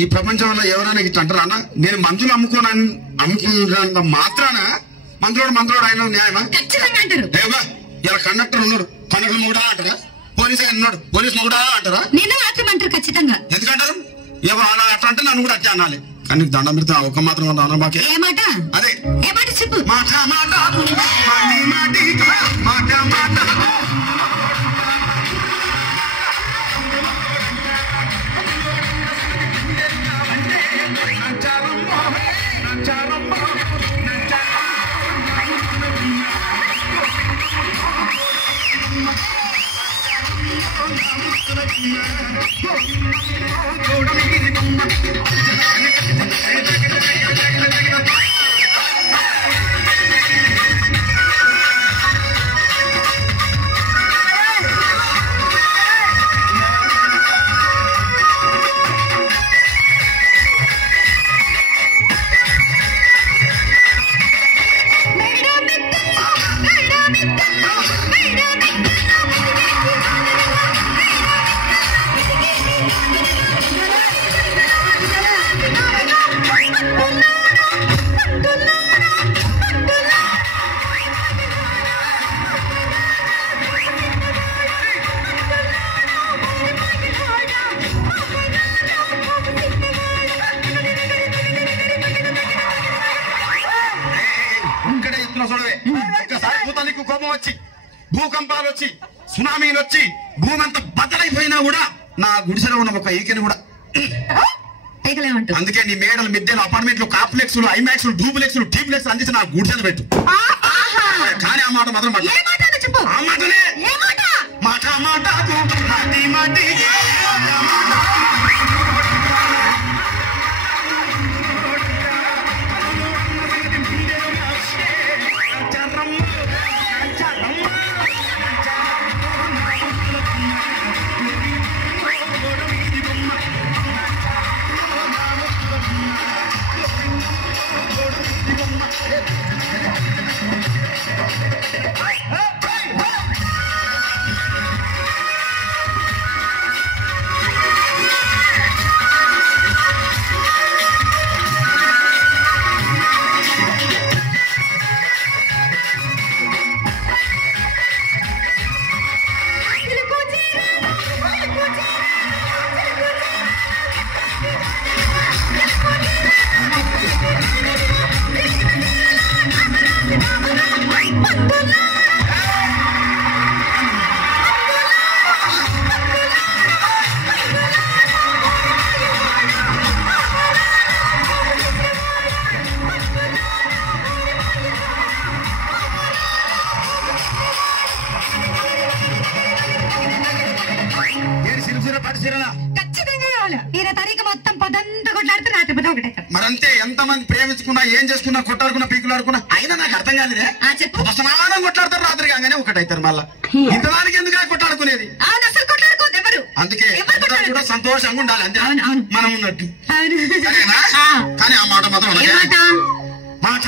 ఈ ప్రపంచంలో ఎవరైనా ఇట్లా అంటారా అన్న? నేను మందులు అమ్ముకున్నంత మాత్రాన మందులోడు ఆయన న్యాయమా? ఏవా ఇలా కండక్టర్ ఉన్నాడు, కండక్టర్ మొగుడా అంటారా? పోలీసు ఆయన ఉన్నాడు, పోలీసు మొగుడా అంటారా? ఖచ్చితంగా ఎందుకంటారు? ఎవరు అలా అట్లా అంటే నన్ను కూడా అట్లా అనాలి. కానీ దండం పెడతా ఒక్క మాత్రం అన్న మాకే అదే చెప్పు. మాట మాట మాట మాట కోపం వచ్చి భూకంపాలు వచ్చి సునామీలు వచ్చి భూమి అంతా బద్దలైపోయినా కూడా నా గుడిసెలో ఉన్న ఒక ఈకెని కూడా అందుకే నీ మేడలు మిద్దెలు అపార్ట్మెంట్లు కాంప్లెక్స్ ఐమాక్స్ డూప్లెక్స్ టీప్లెక్స్ అందించి నా గుడిసెలు పెట్టు. కానీ ఆ మాట మాత్రం ఆ మాటనే మాట మాటకు మాటి మాటి మరంతే ఎంతమంది ప్రేమించుకున్నా ఏం చేసుకున్నా కొట్టాడుకున్నా పీకులాడుకున్నా అయినా నాకు అర్థం కాలేదే. సమానం కొట్లాడతారు రాత్రి కాగానే ఒకటైతారు. మళ్ళా ఇంతదానికి ఎందుకు కొట్లాడుకునేది? అందుకే కూడా సంతోషంగా ఉండాలి అంతే మనం ఉన్నట్టు. కానీ ఆ మాట మాత్రం మాట